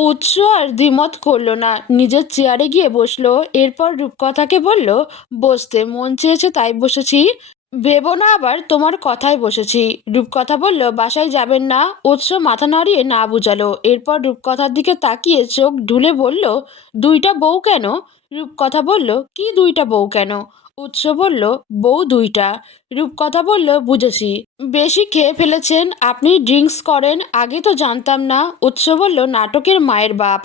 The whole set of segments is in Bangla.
উৎস আর দ্বিমত করল না। নিজের চেয়ারে গিয়ে বসল, এরপর রূপকথাকে বলল, বসতে মন চেয়েছে তাই বসেছি। ভেবো না আবার, তোমার কথায় বসেছি। রূপকথা বলল, বাসায় যাবেন না। উৎস মাথা নাড়িয়ে না বুঝালো। এরপর রূপকথার দিকে তাকিয়ে চোখ ঢুলে বলল, দুইটা বউ কেন? রূপকথা বলল, কি দুইটা বউ কেন? উৎস বলল, বউ দুইটা। রূপকথা বলল, বুঝেছি। বেশি খেয়ে ফেলেছেন, আপনি ড্রিঙ্কস করেন, আগে তো জানতাম না। উৎস বলল, নাটকের মায়ের বাপ।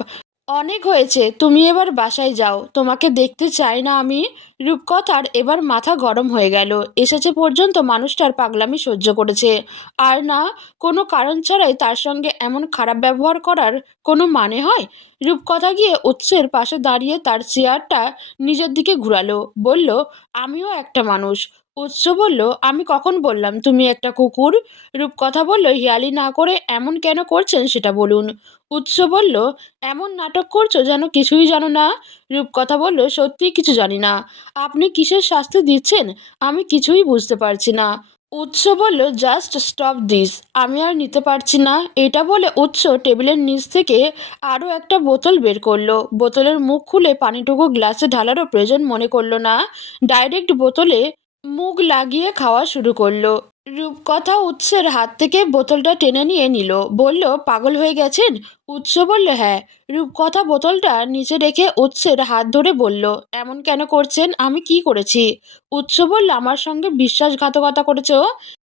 অনেক হয়েছে, তুমি এবার বাসায় যাও। তোমাকে দেখতে চাই না আমি। রূপকথার এবার মাথা গরম হয়ে গেল। এসেছে পর্যন্ত মানুষটার পাগলামি সহ্য করেছে। আর না, কোনো কারণ ছাড়াই তার সঙ্গে এমন খারাপ ব্যবহার করার কোনো মানে হয়? রূপকথা গিয়ে উৎসের পাশে দাঁড়িয়ে তার চেয়ারটা নিজের দিকে ঘুরালো। বলল, আমিও একটা মানুষ। উৎস বলল, আমি কখন বললাম তুমি একটা কুকুর? রূপকথা বলল, হিয়ালি না করে এমন কেন করছেন সেটা বলুন। উৎস বলল, এমন নাটক করছ যেন কিছুই জানো না? রূপকথা বলল, সত্যিই কিছু জানি না। আপনি কিসের শাস্তি দিচ্ছেন? আমি কিছুই বুঝতে পারছি না। উৎস বলল, জাস্ট স্টপ দিস, আমি আর নিতে পারছি না। এটা বলে উৎস টেবিলের নিচ থেকে আরও একটা বোতল বের করল। বোতলের মুখ খুলে পানিটুকু গ্লাসে ঢালারও প্রয়োজন মনে করল না। ডাইরেক্ট বোতলে মুখ লাগিয়ে খাওয়া শুরু করল। রূপকথা উৎসের হাত থেকে বোতলটা টেনে নিয়ে নিল। বলল, পাগল হয়ে গেছেন? উৎস বলল হ্যাঁ। রূপকথা বোতলটা নিচে রেখে উৎসের হাত ধরে বলল, এমন কেন করছেন? আমি কি করেছি? উৎস বলল, আমার সঙ্গে বিশ্বাসঘাতকতা করেছ?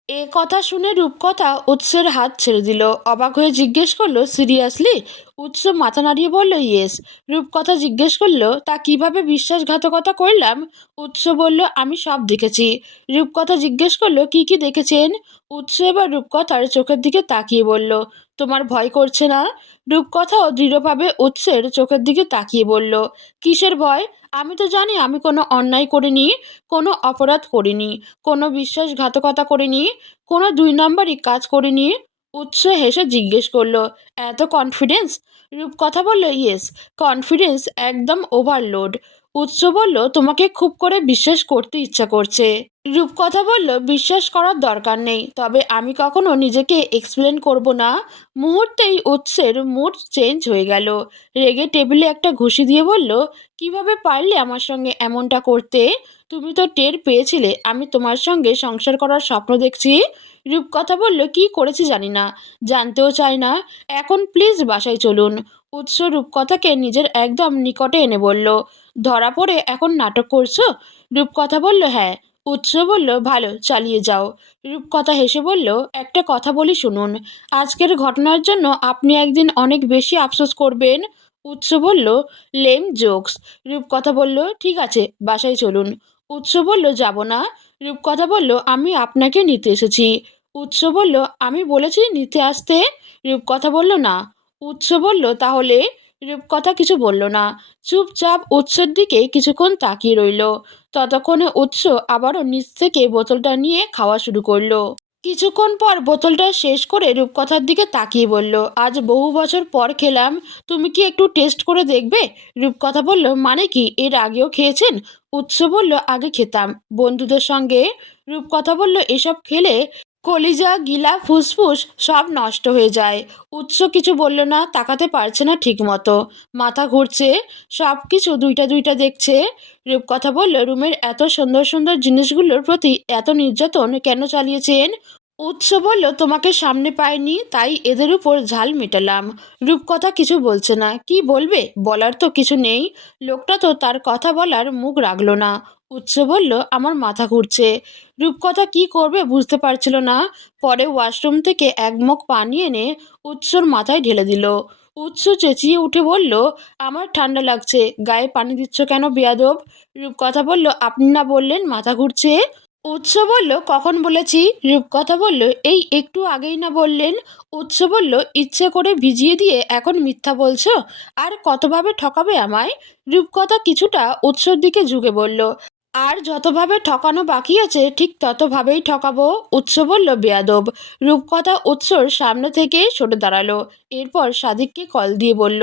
এ কথা শুনে রূপকথা উৎসের হাত ছেড়ে দিল। অবাক হয়ে জিজ্ঞেস করল, সিরিয়াসলি? উৎস মাথা নাড়িয়ে বলল, ইয়েস। রূপকথা জিজ্ঞেস করল, তা কীভাবে বিশ্বাসঘাতকতা করলাম? উৎস বলল, আমি সব দেখেছি। রূপকথা জিজ্ঞেস করল, কি কি দেখেছেন? উৎস এবার রূপকথার চোখের দিকে তাকিয়ে বলল, তোমার ভয় করছে না? রূপকথাও দৃঢ়ভাবে উৎসের চোখের দিকে তাকিয়ে বলল, কিসের ভয়? আমি তো জানি আমি কোনো অন্যায় করিনি, কোনো অপরাধ করিনি, কোনো বিশ্বাসঘাতকতা করিনি, কোনো দুই নম্বরই কাজ করিনি। উৎস হেসে জিজ্ঞেস করল, এত কনফিডেন্স রূপকথা বলল ইয়েস কনফিডেন্স একদম ওভারলোড উৎস বলল, তোমাকে খুব করে বিশ্বাস করতে ইচ্ছা করছে। রূপকথা বলল, বিশ্বাস করার দরকার নেই, তবে আমি কখনো নিজেকে এক্সপ্লেন করব না। মুহূর্তেই উৎসের মুড চেঞ্জ হয়ে গেল। রেগে টেবিলে একটা ঘুষি দিয়ে বলল, কীভাবে পারলে আমার সঙ্গে এমনটা করতে? তুমি তো টের পেয়েছিলে, আমি তোমার সঙ্গে সংসার করার স্বপ্ন দেখছি। রূপকথা বলল, কি করেছি জানি না, জানতেও চাই না। এখন প্লিজ বাসায় চলুন। উৎস রূপকথাকে নিজের একদম নিকটে এনে বলল ধরা পড়ে এখন নাটক করছ? রূপকথা বলল হ্যাঁ। উৎস বলল, ভালো, চালিয়ে যাও। রূপকথা হেসে বলল, একটা কথা বলি শুনুন। আজকের ঘটনার জন্য আপনি একদিন অনেক বেশি আফসোস করবেন? উৎস বলল লেম জোকস রূপকথা বলল, ঠিক আছে, বাসায় চলুন। উৎস বলল, যাব না। রূপকথা বলল, আমি আপনাকে নিতে এসেছি। উৎস বলল, আমি বলেছি নিতে আসতে? রূপকথা বলল, না। উৎস বলল, তাহলে? রূপকথা কিছু বলল না। চুপচাপ উৎসের দিকে কিছুক্ষণ তাকিয়ে রইল। ততক্ষণে উৎস আবারও নিচ থেকে বোতলটা নিয়ে খাওয়া শুরু করল। কিছুক্ষণ পর বোতলটা শেষ করে রূপকথার দিকে তাকিয়ে বলল, আজ বহু বছর পর খেলাম। তুমি কি একটু টেস্ট করে দেখবে? রূপকথা বলল মানে কি? এর আগেও খেয়েছেন? উৎস বলল, আগে খেতাম। বন্ধুদের সঙ্গে? রূপকথা বলল, এসব খেলে কলিজা, গিলা, ফুসফুস সব নষ্ট হয়ে যায়। উৎস কিছু বলল না, তাকাতে পারছে না ঠিক মতো মাথা ঘুরছে, সব কিছু দুইটা দুইটা দেখছে। রূপকথা বলল, রুমের এত সুন্দর সুন্দর জিনিসগুলোর প্রতি এত নির্যাতন কেন চালিয়েছেন? উৎস বলল, তোমাকে সামনে পাইনি, তাই এদের উপর ঝাল মেটালাম। রূপকথা কিছু বলছে না। কি বলবে? বলার তো কিছু নেই। লোকটা তো তার কথা বলার মুখ রাখল না। উৎস বলল, আমার মাথা ঘুরছে। রূপকথা কি করবে বুঝতে পারছিল না। পরে ওয়াশরুম থেকে এক মুখ পানি এনে উৎসর মাথায় ঢেলে দিল। উৎস চেঁচিয়ে উঠে বলল, আমার ঠান্ডা লাগছে। গায়ে পানি দিচ্ছ কেন বেয়াদব? রূপকথা বলল, আপনি না বললেন মাথা ঘুরছে? উৎস বলল, কখন বলেছি? রূপকথা বলল, এই একটু আগেই না বললেন? উৎস বলল, ইচ্ছে করে ভিজিয়ে দিয়ে এখন মিথ্যা বলছো? আর কতভাবে ঠকাবে আমায়? রূপকথা কিছুটা উৎসর দিকে ঝুঁকে বলল আর যতভাবে ঠকানো বাকি আছে, ঠিক ততভাবেই ঠকাবো উৎস বলল বেয়াদব রূপকথা উৎসর সামনে থেকে সরে দাঁড়াল। এরপর সাদিককে কল দিয়ে বলল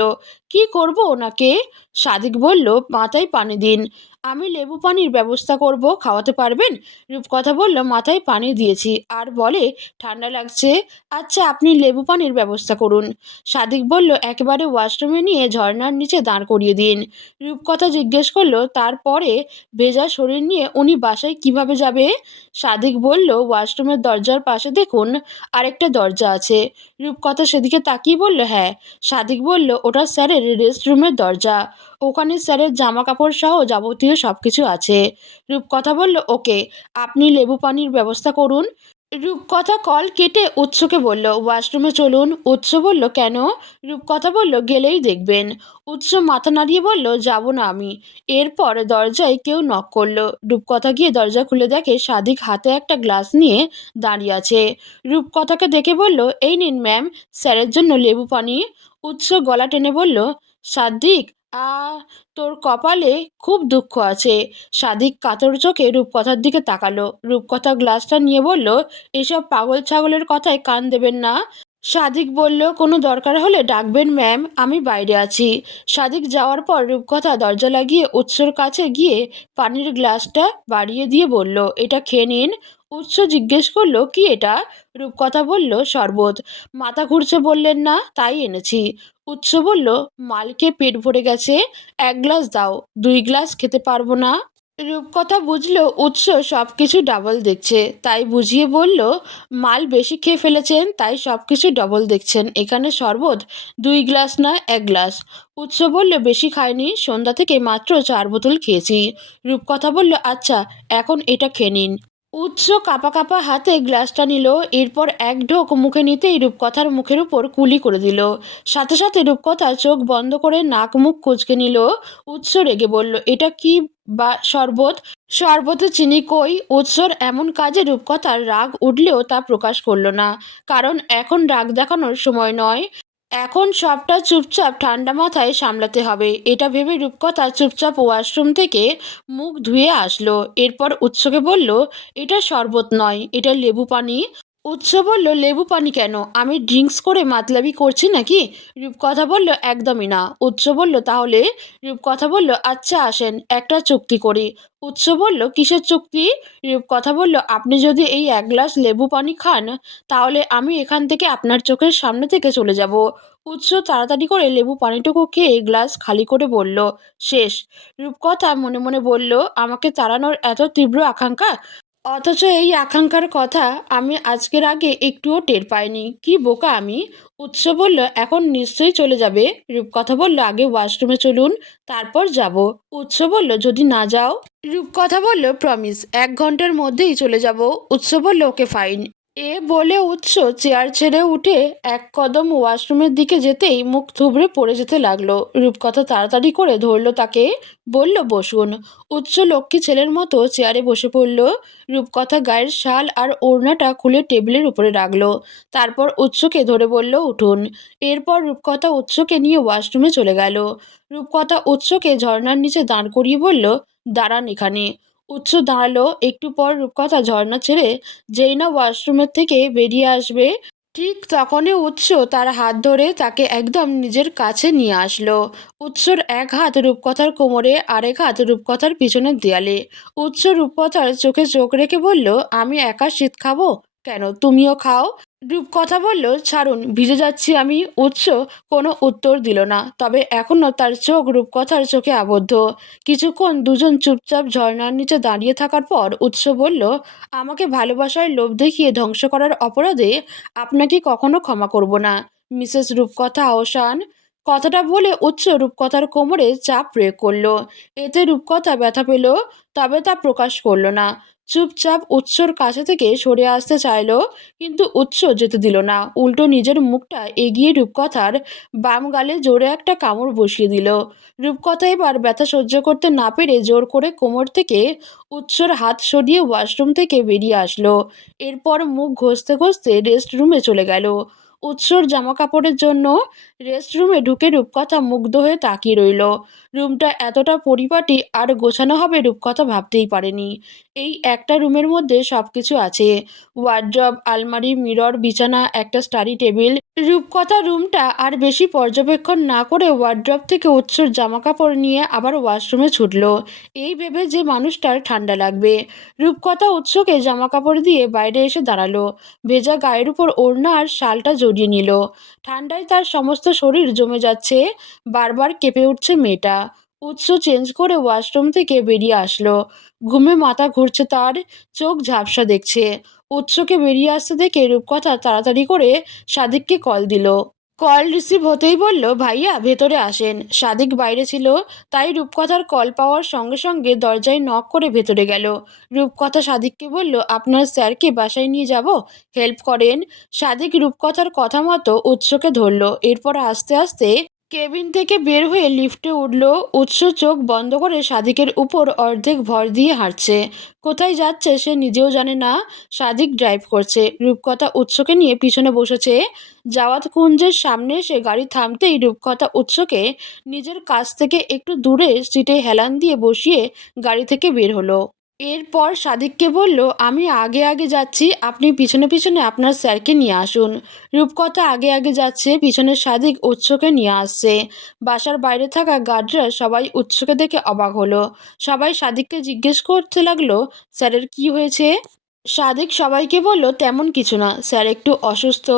কি করব ওনাকে? সাদিক বলল, মাথায় পানি দিন। আমি লেবু পানির ব্যবস্থা করব, খাওয়াতে পারবেন? রূপকথা বলল, মাথায় পানি দিয়েছি। আর বলে, ঠান্ডা লাগছে? আচ্ছা আপনি লেবু পানির ব্যবস্থা করুন। সাদিক বলল, একেবারে ওয়াশরুমে নিয়ে ঝর্নার নিচে দাঁড় করিয়ে দিন। রূপকথা জিজ্ঞেস করল, তারপরে ভেজা শরীর নিয়ে উনি বাসায় কীভাবে যাবে? সাদিক বলল, ওয়াশরুমের দরজার পাশে দেখুন, আরেকটা দরজা আছে। রূপকথা সেদিকে তাকিয়ে বলল হ্যাঁ। সাদিক বলল, ওটা স্যারের রেস্ট রুমের দরজা। ওখানে স্যারের জামা কাপড় সহ যাবতীয় সব কিছু আছে। রূপ কথা বলল, ওকে, আপনি লেবু পানির ব্যবস্থা করুন। রূপকথা কল কেটে উৎসকে বলল, ওয়াশরুমে চলুন। উৎস বলল, কেন? রূপকথা বলল, গেলেই দেখবেন। উৎস মাথা নাড়িয়ে বলল, যাব না আমি। এরপর দরজায় কেউ নক করল। রূপকথা গিয়ে দরজা খুলে দেখে সাদিক হাতে একটা গ্লাস নিয়ে দাঁড়িয়ে আছে। রূপকথাকে দেখে বলল, এই নিন ম্যাম স্যারের জন্য লেবু পানি। উৎস গলা টেনে বলল, সাদিক আ, তোর কপালে খুব দুঃখ আছে। সাদিক কাতর চোখে রূপকথার দিকে তাকালো। রূপকথা গ্লাসটা নিয়ে বলল, এসব পাগল ছাগলের কথায় কান দেবেন না। সাদিক বলল, কোনো দরকার হলে ডাকবেন, ম্যাম, আমি বাইরে আছি। সাদিক যাওয়ার পর রূপকথা দরজা লাগিয়ে উৎসর কাছে গিয়ে পানির গ্লাসটা বাড়িয়ে দিয়ে বলল, এটা খেয়ে নিন। উৎস জিজ্ঞেস করল, কি এটা? রূপকথা বলল, শরবত। মাথা ঘুরছে, বললেন না, তাই এনেছি। উৎস বলল, মালকে পেট ভরে গেছে, এক গ্লাস দাও, দুই গ্লাস খেতে পারব না। রূপকথা বুঝলো, উৎস সব কিছু ডাবল দেখছে, তাই বুঝিয়ে বলল, মাল বেশি খেয়ে ফেলেছেন, তাই সব কিছু ডবল দেখছেন, এখানে শরবত দুই গ্লাস না, এক গ্লাস। উৎস বলল, বেশি খায়নি সন্ধ্যা থেকে মাত্র চার বোতল খেয়েছি। রূপকথা বলল আচ্ছা এখন এটা খেয়ে নিন। উৎস কাপা কাপা হাতে গ্লাসটা নিল, এরপর এক ঢোক মুখে নিতেই রূপকথার মুখের উপর কুলি করে দিল। সাথে সাথে রূপকথা চোখ বন্ধ করে নাক মুখ কুচকে নিল। উৎস রেগে বলল, এটা কি বা শরবত? শরবতে চিনি কই? উৎসর এমন কাজে রূপকথার রাগ উঠলেও তা প্রকাশ করল না। কারণ এখন রাগ দেখানোর সময় নয়। এখন সবটা চুপচাপ ঠান্ডা মাথায় সামলাতে হবে। এটা ভেবে রূপকথা চুপচাপ ওয়াশরুম থেকে মুখ ধুয়ে আসলো। এরপর উৎসকে বলল, এটা শরবত নয়, এটা লেবু পানি। উৎস বলল, লেবু পানি কেন? আমি ড্রিঙ্কস করে মাতলাবি করছি নাকি? রূপকথা বলল, একদমই না। উৎস বলল, তাহলে? রূপকথা বলল আচ্ছা আসেন, একটা চুক্তি করি। উৎস বলল, কিসের চুক্তি? রূপকথা বলল, আপনি যদি এই এক গ্লাস লেবু পানি খান, তাহলে আমি এখান থেকে আপনার চোখের সামনে থেকে চলে যাব। উৎস তাড়াতাড়ি করে লেবু পানিটুকু খেয়ে গ্লাস খালি করে বলল, শেষ। রূপকথা মনে মনে বলল, আমাকে তাড়ানোর এত তীব্র আকাঙ্ক্ষা? অথচ এই আকাঙ্ক্ষার কথা আমি আজকের আগে একটুও টের পাইনি। কি বোকা আমি? উৎস বলল, এখন নিশ্চয়ই চলে যাবে। রূপকথা বলল, আগে ওয়াশরুমে চলুন, তারপর যাব। উৎস বলল, যদি না যাও? রূপকথা বলল প্রমিস এক ঘণ্টার মধ্যেই চলে যাব। উৎস বলল ওকে ফাইন এ বলে উৎস চেয়ার ছেড়ে উঠে এক কদম ওয়াশরুমের দিকে যেতেই মুখ থুবড়ে পড়ে যেতে লাগল। রূপকথা তাড়াতাড়ি করে ধরলো তাকে, বলল, বসুন। উৎস লক্ষ্মী ছেলের মতো চেয়ারে বসে পড়ল। রূপকথা গায়ের শাল আর ওড়নাটা খুলে টেবিলের উপরে রাখল। তারপর উৎসকে ধরে বলল, উঠুন। এরপর রূপকথা উৎসকে নিয়ে ওয়াশরুমে চলে গেল। রূপকথা উৎসকে ঝর্নার নিচে দাঁড় করিয়ে বলল, দাঁড়ান এখানে। উৎস দাঁড়াল একটু পর রূপকথা ঝর্ণা ছেড়ে যেই না ওয়াশরুমের থেকে বেরিয়ে আসবে। ঠিক তখনই উৎস তার হাত ধরে তাকে একদম নিজের কাছে নিয়ে আসলো। উৎসর এক হাত রূপকথার কোমরে, আরেক হাত রূপকথার পিছনের দেয়ালে। উৎস রূপকথার চোখে চোখ রেখে বলল, আমি একা শীত খাব? কেন? তুমিও খাও? রূপকথা বলল, ছাড়ুন, ভিজে যাচ্ছি আমি। উৎস কোনো উত্তর দিল না। তবে এখনও তার চোখ রূপকথার চোখে আবদ্ধ। কিছুক্ষণ দুজন চুপচাপ ঝর্ণার নিচে দাঁড়িয়ে থাকার পর উৎস বলল, আমাকে ভালোবাসার লোভ দেখিয়ে ধ্বংস করার অপরাধে আপনাকে কখনো ক্ষমা করব না। মিসেস রূপকথা আহসান কথাটা বলে উৎস রূপকথার কোমরে চাপ প্রয়োগ করল। এতে রূপকথা ব্যথা পেল, তবে তা প্রকাশ করল না। চুপচাপ উৎসর কাছে থেকে সরে আসতে চাইল, কিন্তু উৎস যেতে দিল না। উল্টো নিজের মুখটা এগিয়ে রূপকথার বাম গালে জোরে একটা কামড় বসিয়ে দিল। রূপকথা এবার ব্যথা সহ্য করতে না পেরে জোর করে কোমর থেকে উৎসর হাত সরিয়ে ওয়াশরুম থেকে বেরিয়ে আসলো। এরপর মুখ ঘষতে ঘষতে রেস্ট রুমে চলে গেল। উৎসর জামা কাপড়ের জন্য রেস্টরুমে ঢুকে রূপকথা মুগ্ধ হয়ে তাকিয়ে রইল। রুমটা এতটা পরিপাটি আর গোছানো হবে রূপকথা ভাবতেই পারেনি। এই একটা রুমের মধ্যে সব কিছু আছে। ওয়ার্ড্রব আলমারি মিরর বিছানা, একটা স্টাডি টেবিল রূপকথা রুমটা আর বেশি পর্যবেক্ষণ না করে ওয়ার্ড্রব থেকে উৎসর জামা কাপড় নিয়ে আবার ওয়াশরুমে ছুটল। এই ভেবে যে মানুষটার ঠান্ডা লাগবে। রূপকথা উৎসকে জামা কাপড় দিয়ে বাইরে এসে দাঁড়াল। ভেজা গায়ের উপর ওড়না আর শালটা জড়িয়ে নিল। ঠান্ডায় তার সমস্ত শরীর জমে যাচ্ছে। বারবার কেঁপে উঠছে মেয়েটা। উৎস চেঞ্জ করে ওয়াশরুম থেকে বেরিয়ে আসলো। ঘুমে মাথা ঘুরছে তার, চোখ ঝাপসা দেখছে। উৎসকে বেরিয়ে আসতে দেখে রূপকথা তাড়াতাড়ি করে সাদিককে কল দিল। কল রিসিভ হতেই বলল, ভাইয়া, ভেতরে আসেন। সাদিক বাইরে ছিল, তাই রূপকথার কল পাওয়ার সঙ্গে সঙ্গে দরজায় নক করে ভেতরে গেল। রূপকথা সাদিককে বলল, আপনার স্যারকে বাসায় নিয়ে যাব? হেল্প করেন। সাদিক রূপকথার কথা মতো উৎসকে ধরল। এরপর আস্তে আস্তে কেবিন থেকে বের হয়ে লিফটে উঠল। উৎস চোখ বন্ধ করে সাদিকের উপর অর্ধেক ভর দিয়ে হাঁটছে। কোথায় যাচ্ছে সে নিজেও জানে না। সাদিক ড্রাইভ করছে। রূপকথা উৎসকে নিয়ে পিছনে বসেছে। জাওয়াত কুঞ্জের সামনে সে গাড়ি থামতেই রূপকথা উৎসকে নিজের কাছ থেকে একটু দূরে সিটে হেলান দিয়ে বসিয়ে গাড়ি থেকে বের হলো। এরপর সাদিককে বলল, আমি আগে আগে যাচ্ছি, আপনি পিছনে পিছনে আপনার স্যারকে নিয়ে আসুন। রূপকথা আগে আগে যাচ্ছে, পিছনে সাদিক উৎসকে নিয়ে আসছে। বাসার বাইরে থাকা গার্ডরা সবাই উৎসকে দেখে অবাক হলো। সবাই সাদিককে জিজ্ঞেস করতে লাগল, স্যারের কি হয়েছে? সাদিক সবাইকে বলল, তেমন কিছু না, স্যার একটু অসুস্থ।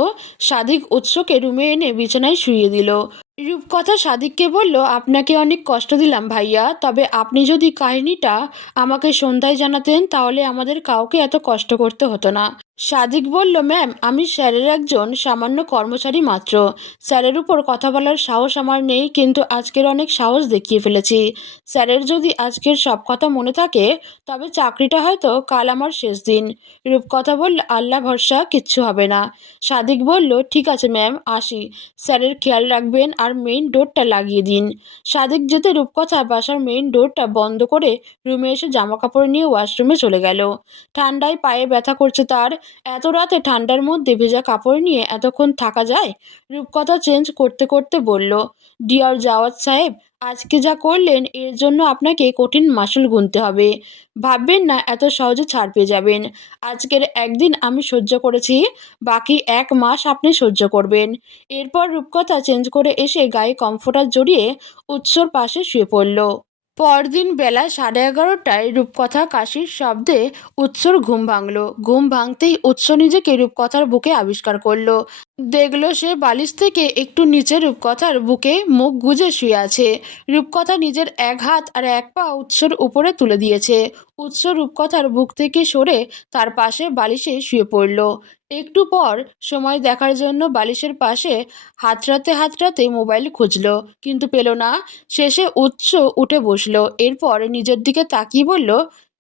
সাদিক উৎসকে রুমে এনে বিছানায় শুইয়ে দিল। রূপকথা সাদিককে বলল, আপনাকে অনেক কষ্ট দিলাম ভাইয়া, তবে আপনি যদি কাহিনীটা আমাকে সন্ধ্যায় জানাতেন, তাহলে আমাদের কাউকে এত কষ্ট করতে হতো না। সাদিক বলল, ম্যাম, আমি স্যারের একজন সামান্য কর্মচারী মাত্র। স্যারের উপর কথা বলার সাহস আমার নেই, কিন্তু আজকের অনেক সাহস দেখিয়ে ফেলেছি। স্যারের যদি আজকের সব কথা মনে থাকে, তবে চাকরিটা হয়তো কাল আমার শেষ দিন রূপকথা বলল, আল্লাহ ভরসা, কিচ্ছু হবে না সাদিক বলল, ঠিক আছে, ম্যাম, আসি। স্যারের খেয়াল রাখবেন আর মেইন ডোরটা লাগিয়ে দিন সাদিক যেতে রূপকথা বাসার মেইন ডোরটা বন্ধ করে রুমে এসে জামা কাপড় নিয়ে ওয়াশরুমে চলে গেল। ঠান্ডায় পায়ে ব্যথা করছে তার এত রাতে ঠান্ডার মধ্যে ভেজা কাপড় নিয়ে এতক্ষণ থাকা যায়? রূপকথা চেঞ্জ করতে করতে বলল, ডিয়ার জাওয়াত সাহেব, আজকে যা করলেন, এর জন্য আপনাকে কঠিন মাসুল গুনতে হবে। ভাববেন না, এত সহজে ছাড় পেয়ে যাবেন। আজকের একদিন আমি সহ্য করেছি, বাকি এক মাস আপনি সহ্য করবেন। এরপর রূপকথা চেঞ্জ করে এসে গায়ে কমফোর্টার জড়িয়ে উৎসর পাশে শুয়ে পড়ল। পরদিন বেলা সাড়ে এগারোটায় রূপকথা কাশির শব্দে উৎসর ঘুম ভাঙল। ঘুম ভাঙতেই উৎস নিজেকে রূপকথার বুকে আবিষ্কার করল। দেখল সে বালিশ থেকে একটু নিচে রূপকথার বুকে মুখ গুজে শুয়ে আছে। রূপকথা নিজের এক হাত আর এক পা উৎসর উপরে তুলে দিয়েছে। উৎস রূপকথার বুক থেকে সরে তার পাশে বালিশে শুয়ে পড়ল। একটু পর সময় দেখার জন্য বালিশের পাশে হাতড়াতে হাতড়াতে মোবাইল খুঁজলো, কিন্তু পেল না। শেষে উৎস উঠে বসল। এরপর নিজের দিকে তাকিয়ে বলল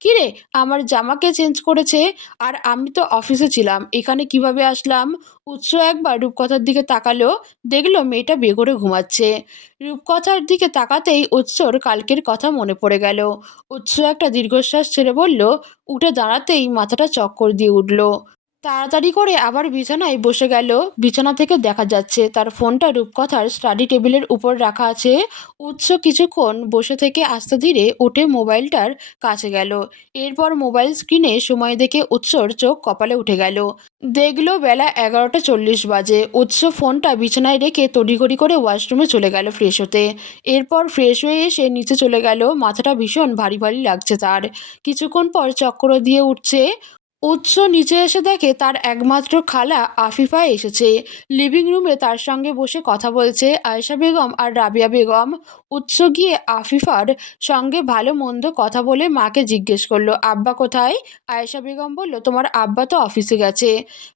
কিরে, আমার জামাকে চেঞ্জ করেছে আর আমি তো অফিসে ছিলাম, এখানে কীভাবে আসলাম? উৎস একবার রূপকথার দিকে তাকালো, দেখল মেয়েটা বেগরে ঘুমাচ্ছে। রূপকথার দিকে তাকাতেই উৎসর কালকের কথা মনে পড়ে গেল। উৎস একটা দীর্ঘশ্বাস ছেড়ে বলল, উঠে দাঁড়াতেই মাথাটা চক্কর দিয়ে উঠল। তাড়াতাড়ি করে আবার বিছানায় বসে গেল। বিছানা থেকে দেখা যাচ্ছে তার ফোনটা রূপকথার স্টাডি টেবিলের উপর রাখা আছে। উৎস কিছুক্ষণ বসে থেকে আস্তে ধীরে উঠে মোবাইলটার কাছে গেল। এরপর মোবাইল স্ক্রিনে সময় দেখে উৎসর চোখ কপালে উঠে গেল। দেখল বেলা এগারোটা চল্লিশ বাজে। উৎস ফোনটা বিছানায় রেখে তড়িঘড়ি করে ওয়াশরুমে চলে গেল ফ্রেশ হতে। এরপর ফ্রেশ হয়ে এসে নিচে চলে গেল। মাথাটা ভীষণ ভারী ভারী লাগছে তার। কিছুক্ষণ পর চক্র দিয়ে উঠছে। উৎস নিচে এসে দেখে তার একমাত্র খালা আফিফা এসেছে। লিভিং রুমে তার সঙ্গে বসে কথা বলছে আয়েশা বেগম আর রাবিয়া বেগম। উৎস গিয়ে আফিফার সঙ্গে ভালো মন্দ কথা বলে মাকে জিজ্ঞেস করল, আব্বা কোথায়? আয়েশা বেগম বলল, তোমার আব্বা তো অফিসে গেছে।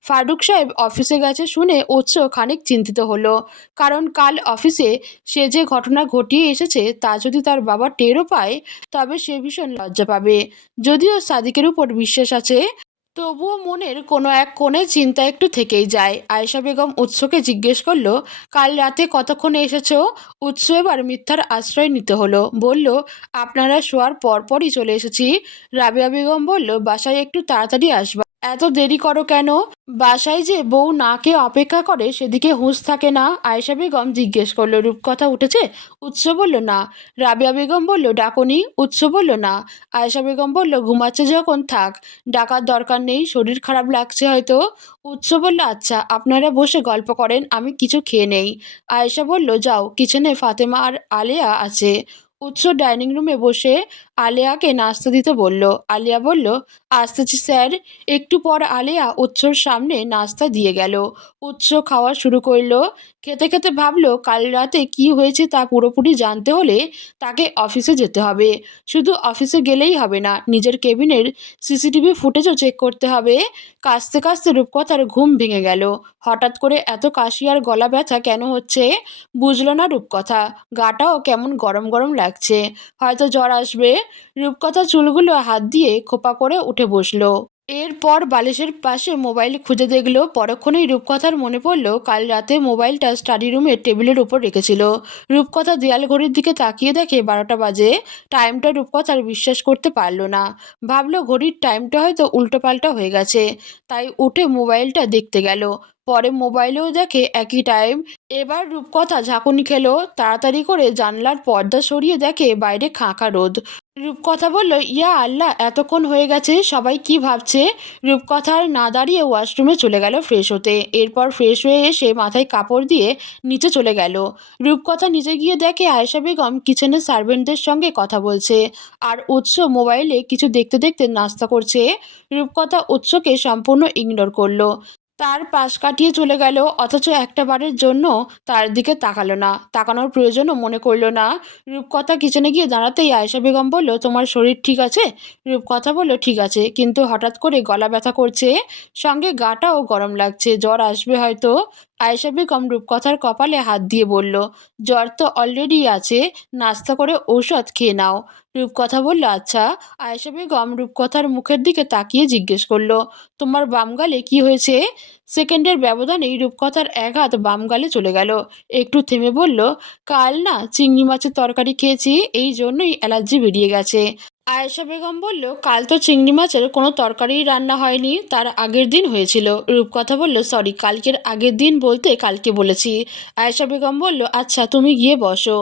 ফারুক সাহেব অফিসে গেছে শুনে উৎস খানিক চিন্তিত হলো, কারণ কাল অফিসে সে যে ঘটনা ঘটিয়ে এসেছে তা যদি তার বাবা টেরও পায়, তবে সে ভীষণ লজ্জা পাবে। যদিও সাদিকের উপর বিশ্বাস আছে তবুও মনের কোনো এক কোণে চিন্তা একটু থেকেই যায়। আয়েশা বেগম উৎসকে জিজ্ঞেস করল, কাল রাতে কতক্ষণে এসেছ? উৎস এবার মিথ্যার আশ্রয় নিতে হলো। বলল, আপনারা শোয়ার পরপরই চলে এসেছি। রাবিয়া বেগম বলল, বাসায় একটু তাড়াতাড়ি আসবা। এত দেরি করো কেন? বাসায় যে বউ না কে অপেক্ষা করে, সেদিকে হুঁশ থাকে না। আয়েশা বেগম জিজ্ঞেস করল, রূপকথা উঠেছে? উৎস বলল, না। রাবিয়া বেগম বলল, ডাকনি? উৎস বলল, না। আয়েশা বেগম বলল, ঘুমাচ্ছে যখন, থাক। ডাকার দরকার নেই, শরীর খারাপ লাগছে হয়তো। উৎস বলল আচ্ছা আপনারা বসে গল্প করেন, আমি কিছু খেয়ে নেই। আয়েশা বলল, যাও, কিচেনে ফাতেমা আর আলেয়া আছে। উৎস ডাইনিং রুমে বসে আলেয়াকে নাস্তা দিতে বলল। আলিয়া বলল আসতেছি স্যার, একটু পর আলেয়া উৎসর সামনে নাস্তা দিয়ে গেল। উৎস খাওয়া শুরু করল। খেতে খেতে ভাবলো, কাল রাতে কি হয়েছে তা পুরোপুরি জানতে হলে তাকে অফিসে যেতে হবে। শুধু অফিসে গেলেই হবে না, নিজের কেবিনের সিসিটিভি ফুটেজও চেক করতে হবে। কাশতে কাশতে রূপকথার ঘুম ভেঙে গেল। হঠাৎ করে এত কাশি আর গলা ব্যথা কেন হচ্ছে বুঝলো না রূপকথা। গাটাও কেমন গরম গরম লাগছে। হয়তো জ্বর আসবে। রূপকথা চুলগুলো হাত দিয়ে খোপা করে উঠে বসল। এরপর বালিশের পাশে মোবাইল খুঁজে দেখল, পরক্ষণেই রূপকথার মনে পড়ল, কাল রাতে মোবাইলটা স্টাডি রুমের টেবিলের উপর রেখেছিল। রূপকথা দেয়াল ঘড়ির দিকে তাকিয়ে দেখে বারোটা বাজে, টাইমটা রূপকথার বিশ্বাস করতে পারল না। ভাবলো ঘড়ির টাইমটা হয়তো উল্টোপাল্টা হয়ে গেছে, তাই উঠে মোবাইলটা দেখতে গেল। পরে মোবাইলেও দেখে একই টাইম, এবার রূপকথা ঝাঁকুনি খেলো, তাড়াতাড়ি করে জানলার পর্দা সরিয়ে দেখে বাইরে খাঁকা রোদ। রূপকথা বলল, ইয়া আল্লাহ, এতক্ষণ হয়ে গেছে, সবাই কি ভাবছে? রূপকথার না দাঁড়িয়ে ওয়াশরুমে চলে গেল ফ্রেশ হতে। এরপর ফ্রেশ হয়ে এসে মাথায় কাপড় দিয়ে নিচে চলে গেল। রূপকথা নিচে গিয়ে দেখে আয়েশা বেগম কিচেনের সার্ভেন্টদের সঙ্গে কথা বলছে আর উৎস মোবাইলে কিছু দেখতে দেখতে নাস্তা করছে। রূপকথা উৎসকে সম্পূর্ণ ইগনোর করল। তার পাশ কাটিয়ে চলে গেল, অথচ একটা বারের জন্য তার দিকে তাকালো না। তাকানোর প্রয়োজনও মনে করল না। রূপকথা কিচেনে গিয়ে দাঁড়াতেই আয়েশা বেগম বলল, তোমার শরীর ঠিক আছে? রূপকথা বলল, ঠিক আছে। কিন্তু হঠাৎ করে গলা ব্যথা করছে। সঙ্গে গাটাও গরম লাগছে, জ্বর আসবে হয়তো। আয়েশা বেগম রূপকথার কপালে হাত দিয়ে বলল, জ্বর তো অলরেডি আছে, নাস্তা করে ঔষধ খেয়ে নাও। রূপকথা বলল আচ্ছা। আয়েশা বেগম রূপকথার মুখের দিকে তাকিয়ে জিজ্ঞেস করল, তোমার বাম গালে কি হয়েছে? সেকেন্ডের ব্যবধানেই রূপকথার এক হাত বাম গালে চলে গেল। একটু থেমে বলল, কাল না চিংড়ি মাছের তরকারি খেয়েছি, এই জন্যই অ্যালার্জি বেরিয়ে গেছে। আয়েশা বেগম বলল, কাল তো চিংড়ি মাছের কোনো তরকারি রান্না হয়নি, তার আগের দিন হয়েছিল। রূপকথা বলল, সরি, কালকের আগের দিন বলতে কালকে বলেছি। আয়েশা বেগম বলল আচ্ছা তুমি গিয়ে বসো।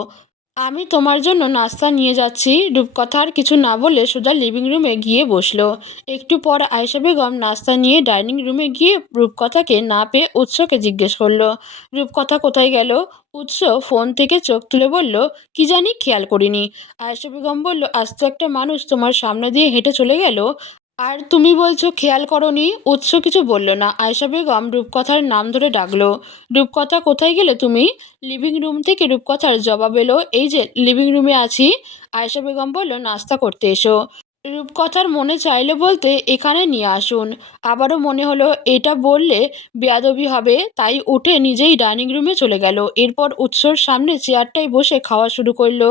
আমি তোমার জন্য নাস্তা নিয়ে যাচ্ছি। রূপকথার কিছু না বলে সোজা লিভিং রুমে গিয়ে বসল। একটু পর আয়েশা বেগম নাস্তা নিয়ে ডাইনিং রুমে গিয়ে রূপকথাকে না পেয়ে উৎসকে জিজ্ঞেস করল, রূপকথা কোথায় গেল? উৎস ফোন থেকে চোখ তুলে বলল, কি জানি, খেয়াল করিনি। আয়েশা বেগম বলল, আজ তো একটা মানুষ তোমার সামনে দিয়ে হেঁটে চলে গেল। আর তুমি বলছো, খেয়াল করনি, উৎস কিছু বলল না। আয়েশা বেগম রূপকথার নাম ধরে ডাকলো। রূপকথা, কোথায় গেলে তুমি? লিভিং রুম থেকে রূপকথার জবাব এলো, এই যে, লিভিং রুমে আছি। আয়েশা বেগম বলল, নাস্তা করতে এসো। রূপকথার মনে চাইলো বলতে, এখানে নিয়ে আসুন। আবারও মনে হলো, এটা বললে বেয়াদবি হবে। তাই উঠে নিজেই ডাইনিং রুমে চলে গেল। এরপর উৎসর সামনে চেয়ারটায় বসে খাওয়া শুরু করল।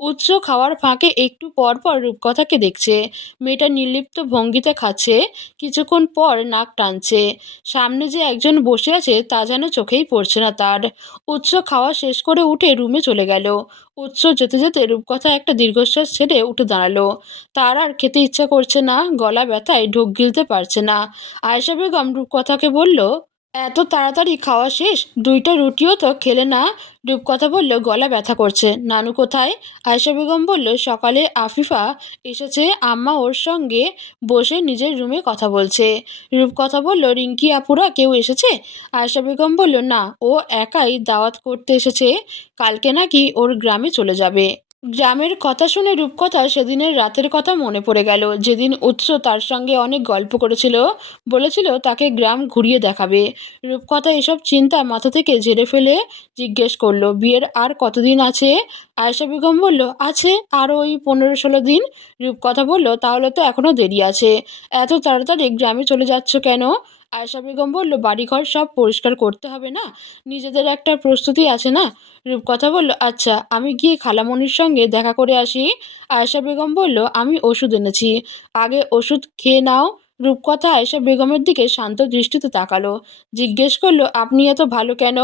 উৎস খাওয়ার ফাঁকে একটু পর পর রূপকথাকে দেখছে। মেয়েটা নির্লিপ্ত ভঙ্গিতে খাচ্ছে, কিছুক্ষণ পর নাক টানছে। সামনে যে একজন বসে আছে তা যেন চোখেই পড়ছে না তার। উৎস খাওয়া শেষ করে উঠে রুমে চলে গেল। উৎস যেতে যেতে রূপকথা একটা দীর্ঘশ্বাস ছেড়ে উঠে দাঁড়াল। তার আর খেতে ইচ্ছা করছে না, গলা ব্যথায় ঢোক গিলতে পারছে না। আয়েশা বেগম রূপকথাকে বলল এত তাড়াতাড়ি খাওয়া শেষ, দুইটা রুটিও তো খেলে না। রূপকথা বলল, গলা ব্যথা করছে। নানু কোথায়? আয়েশা বেগম বলল, সকালে আফিফা এসেছে, আম্মা ওর সঙ্গে বসে নিজের রুমে কথা বলছে। রূপকথা বলল, রিঙ্কি আপুরা কেউ এসেছে? আয়েশা বেগম বলল, না, ও একাই দাওয়াত করতে এসেছে। কালকে নাকি ওর গ্রামে চলে যাবে। গ্রামের কথা শুনে রূপকথা সেদিনের রাতের কথা মনে পড়ে গেল। যেদিন উৎস তার সঙ্গে অনেক গল্প করেছিল, বলেছিল তাকে গ্রাম ঘুরিয়ে দেখাবে। রূপকথা এসব চিন্তা মাথা থেকে ঝেড়ে ফেলে জিজ্ঞেস করল, বিয়ের আর কতদিন আছে? আয়েশা বেগম বলল, আছে আরও ওই পনেরো ষোলো দিন। রূপকথা বলল, তাহলে তো এখনও দেরি আছে। এত তাড়াতাড়ি গ্রামে চলে যাচ্ছ কেন? আয়েশা বেগম বলল, বাড়িঘর সব পরিষ্কার করতে হবে না? নিজেদের একটা প্রস্তুতি আছে না? রূপকথা বলল আচ্ছা আমি গিয়ে খালামণির সঙ্গে দেখা করে আসি। আয়েশা বেগম বলল, আমি ওষুধ এনেছি। আগে ওষুধ খেয়ে নাও। রূপকথা আয়েশা বেগমের দিকে শান্ত দৃষ্টিতে তাকালো। জিজ্ঞেস করল, আপনি এত ভালো কেন?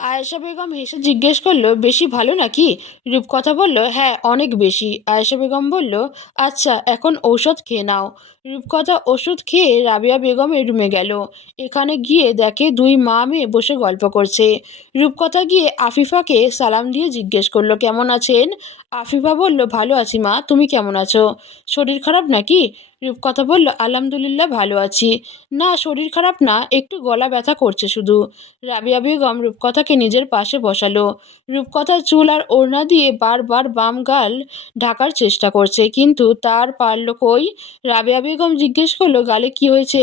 আয়েশা বেগম হেসে জিজ্ঞেস করল, বেশি ভালো নাকি? রূপ কথা বলল হ্যাঁ অনেক বেশি। আয়েশা বেগম বলল আচ্ছা এখন ঔষধ খেয়ে নাও। রূপকথা ওষুধ খেয়ে রাবিয়া বেগমের রুমে গেল। এখানে গিয়ে দেখে দুই মা মেয়ে বসে গল্প করছে। রূপকথা গিয়ে আফিফাকে সালাম দিয়ে জিজ্ঞেস করল, কেমন আছেন? আফিফা বলল, ভালো আছি মা, তুমি কেমন আছো? শরীর খারাপ নাকি? রূপকথা বলল, আলহামদুলিল্লাহ ভালো আছি। না, শরীর খারাপ না, একটু গলা ব্যথা করছে শুধু। রাবিয়া বেগম রূপকথাকে নিজের পাশে বসালো। রূপকথার চুল আর ওড়না দিয়ে বারবার বাম গাল ঢাকার চেষ্টা করছে, কিন্তু তার পারল কই? রাবিয়া বেগম জিজ্ঞেস করল, গালে কি হয়েছে?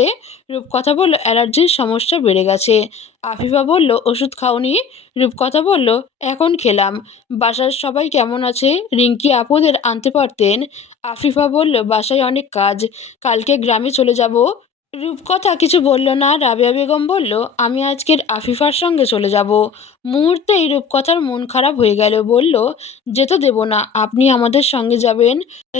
রূপকথা বলল, অ্যালার্জির সমস্যা বেড়ে গেছে। আফিফা বলল, ওষুধ খাওনি? রূপকথা বলল, এখন খেলাম। বাসার সবাই কেমন আছে? রিঙ্কি আপুদের আনতে পারতেন? আফিফা বলল, বাসায় অনেক কাজ। কালকে গ্রামে চলে যাব। রূপকথা কিছু বলল না, রাবেয়া বেগম বলল, আমি আজকের আফিফার সঙ্গে চলে যাব। মুহূর্তেই রূপকথার মন খারাপ হয়ে গেল। বলল যেতে দেব না, আপনি আমাদের সঙ্গে যাবেন?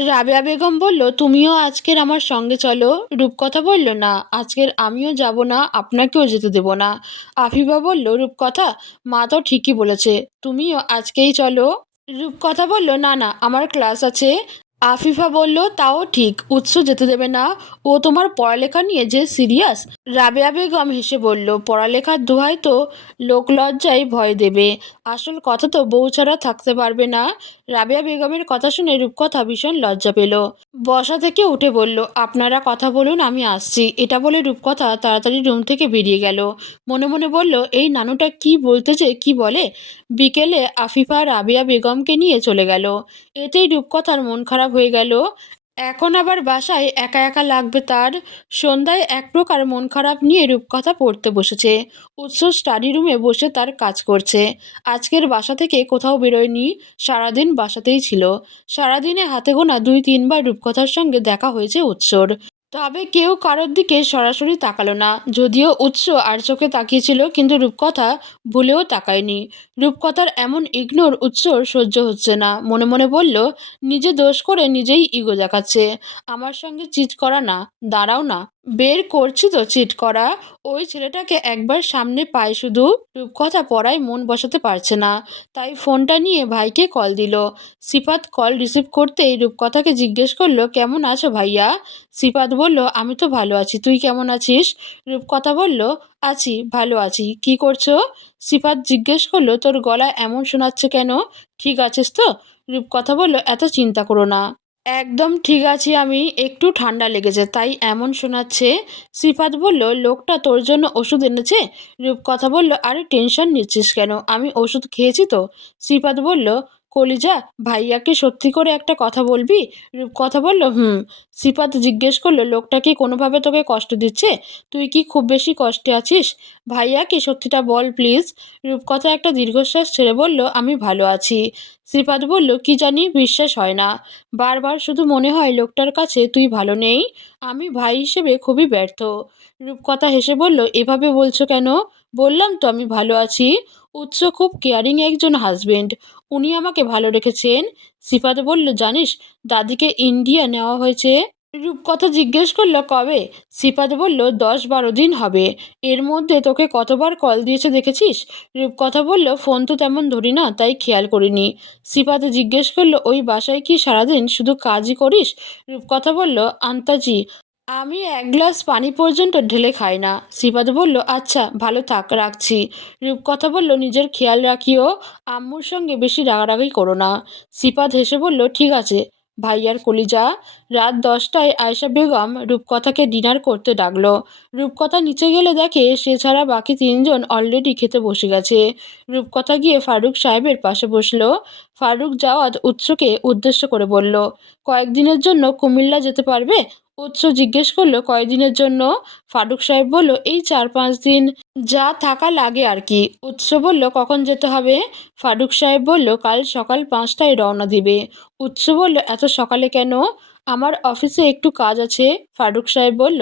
রাবেয়া বেগম বলল, তুমিও আজকের আমার সঙ্গে চলো। রূপকথা বলল, না, আজকের আমিও যাব না, আপনাকেও যেতে দেব না। আফিফা বলল, রূপকথা, মা তো ঠিকই বলেছে, তুমিও আজকেই চলো। রূপকথা বলল, না না, আমার ক্লাস আছে আফিফা বলল, তাও ঠিক, উৎস যেতে দেবে না। ও তোমার পড়ালেখা নিয়ে যে সিরিয়াস? রাবেয়া বেগম হেসে বলল, পড়ালেখার দোহাই তো লোকলজ্জায় ভয় দেবে। আসল কথা তো বউ ছাড়া থাকতে পারবে না। রাবেয়া বেগমের কথা শুনে রূপকথা ভীষণ লজ্জা পেল। বসা থেকে উঠে বলল, আপনারা কথা বলুন, আমি আসছি। এটা বলে রূপকথা তাড়াতাড়ি রুম থেকে বেরিয়ে গেল। মনে মনে বলল, এই নানুটা কি বলতেছে কি বলে? বিকেলে আফিফা রাবিয়া বেগমকে নিয়ে চলে গেল। এতেই রূপকথার মন খারাপ হয়ে গেল। এখন আবার বাসায় একা একা লাগবে তার। সন্ধ্যায় এক প্রকার মন খারাপ নিয়ে রূপকথা পড়তে বসেছে। উৎস স্টাডি রুমে বসে তার কাজ করছে। আজকের বাসা থেকে কোথাও বেরোয়নি, সারাদিন বাসাতেই ছিল। সারাদিনে হাতে গোনা দুই তিনবার রূপকথার সঙ্গে দেখা হয়েছে উৎসর। তবে কেউ কারোর দিকে সরাসরি তাকালো না। যদিও উৎস আর চোখে তাকিয়েছিল, কিন্তু রূপকথা ভুলেও তাকায়নি। রূপকথার এমন ইগনোর উৎসর সহ্য হচ্ছে না। মনে মনে বলল, নিজে দোষ করে নিজেই ইগো দেখাচ্ছে। আমার সঙ্গে চিট করা না, দাঁড়াও না। বের করছি তো চিট করা। ওই ছেলেটাকে একবার সামনে পায় শুধু। রূপকথা পড়ায় মন বসাতে পারছে না। তাই ফোনটা নিয়ে ভাইকে কল দিল। সিফাত কল রিসিভ করতেই রূপকথাকে জিজ্ঞেস করল, কেমন আছো ভাইয়া? সিফাত বলল, আমি তো ভালো আছি। তুই কেমন আছিস? রূপকথা বলল, আছি, ভালো আছি। কি করছ? সিফাত জিজ্ঞেস করল, তোর গলায় এমন শোনাচ্ছে কেন? ঠিক আছিস তো? রূপকথা বলল, এত চিন্তা করো না। একদম ঠিক আছি আমি। একটু ঠান্ডা লেগেছে, তাই এমন শোনাচ্ছে, শ্রীপাদ বলল, লোকটা তোর জন্য ওষুধ এনেছে? রূপকথা বলল, আরে টেনশন নিচ্ছিস কেন? আমি ওষুধ খেয়েছি তো। শ্রীপাদ বলল কলিজা, ভাইয়াকে সত্যি করে একটা কথা বলবি? রূপ কথা বলল, হুম। সিফাত জিজ্ঞেস করল, লোকটা কি কোনোভাবে তোকে কষ্ট দিচ্ছে? তুই কি খুব বেশি কষ্টে আছিস? ভাইয়াকে সত্যিটা বল প্লিজ? রূপকথা একটা দীর্ঘশ্বাস ছেড়ে বলল, আমি ভালো আছি। শ্রীপাদ বলল, কি জানি, বিশ্বাস হয় না। বারবার শুধু মনে হয় লোকটার কাছে তুই ভালো নেই। আমি ভাই হিসেবে খুবই ব্যর্থ। রূপকথা হেসে বলল, এভাবে বলছো কেন? বললাম তো আমি ভালো আছি। উৎস খুব কেয়ারিং একজন হাজবেন্ড। উনি আমাকে ভালো রেখেছেন। সিফাত বলল, জানিস, দাদিকে ইন্ডিয়া নেওয়া হয়েছে। রূপকথা জিজ্ঞেস করল, কবে? সিফাত বলল, দশ বারো দিন হবে। এর মধ্যে তোকে কতবার কল দিয়েছে দেখেছিস? রূপকথা বলল, ফোন তো তেমন ধরি না, তাই খেয়াল করিনি। সিফাত জিজ্ঞেস করল, ওই বাসায় কি সারাদিন শুধু কাজই করিস? রূপকথা বলল, আন্তাজি আমি এক গ্লাস পানি পর্যন্ত ঢেলে খাই না। শ্রীপাদ বলল আচ্ছা ভালো থাক, রাখছি। রূপকথা বলল, নিজের খেয়াল রাখিও, আম্মুর সঙ্গে বেশি রাগারাগি করো না। শ্রীপাদ হেসে বলল, ঠিক আছে, ভাইয়ার কলিজা। রাত দশটায় আয়েশা বেগম রূপকথাকে ডিনার করতে ডাকলো। রূপকথা নিচে গেলে দেখে সে ছাড়া বাকি তিনজন অলরেডি খেতে বসে গেছে। রূপকথা গিয়ে ফারুক সাহেবের পাশে বসল। ফারুক জাওয়াদ উৎসকে উদ্দেশ্য করে বলল, কয়েকদিনের জন্য কুমিল্লা যেতে পারবে? উৎস জিজ্ঞেস করল, কয়দিনের জন্য? ফারুক সাহেব বলল, এই চার পাঁচ দিন। যা থাকা লাগে আর কি। উৎস বলল, কখন যেতে হবে? ফারুক সাহেব বলল, কাল সকাল পাঁচটায় রওনা দিবে। উৎস বলল, এত সকালে কেন? আমার অফিসে একটু কাজ আছে। ফারুক সাহেব বলল,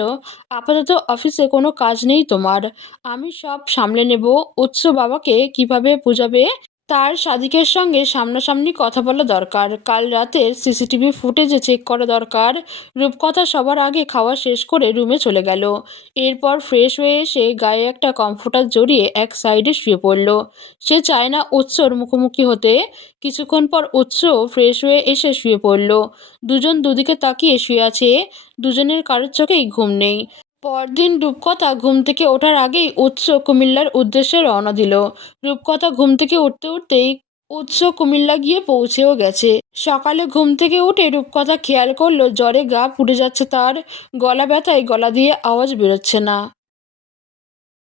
আপাতত অফিসে কোনো কাজ নেই তোমার। আমি সব সামলে নেব। উৎস বাবাকে কীভাবে বুঝাবে? তার সাদিকের সঙ্গে সামনাসামনি কথা বলা দরকার। কাল রাতের সিসিটিভি ফুটেজে চেক করা দরকার। রূপকথা সবার আগে খাওয়া শেষ করে রুমে চলে গেল। এরপর ফ্রেশ হয়ে এসে গায়ে একটা কমফোর্টার জড়িয়ে এক সাইডে শুয়ে পড়ল। সে চায় না উৎসর মুখোমুখি হতে। কিছুক্ষণ পর উৎস ফ্রেশ হয়ে এসে শুয়ে পড়ল। দুজন দুদিকে তাকিয়ে শুয়ে আছে। দুজনের কারোর চোখেই ঘুম নেই। পরদিন রূপকথা ঘুম থেকে ওঠার আগেই উৎস কুমিল্লার উদ্দেশ্যে রওনা দিল। রূপকথা ঘুম থেকে উঠতে উঠতেই উৎস কুমিল্লা গিয়ে পৌঁছেও গেছে। সকালে ঘুম থেকে উঠে রূপকথা খেয়াল করল, জ্বরে গা পুড়ে যাচ্ছে তার, গলা ব্যথায় গলা দিয়ে আওয়াজ বেরোচ্ছে না।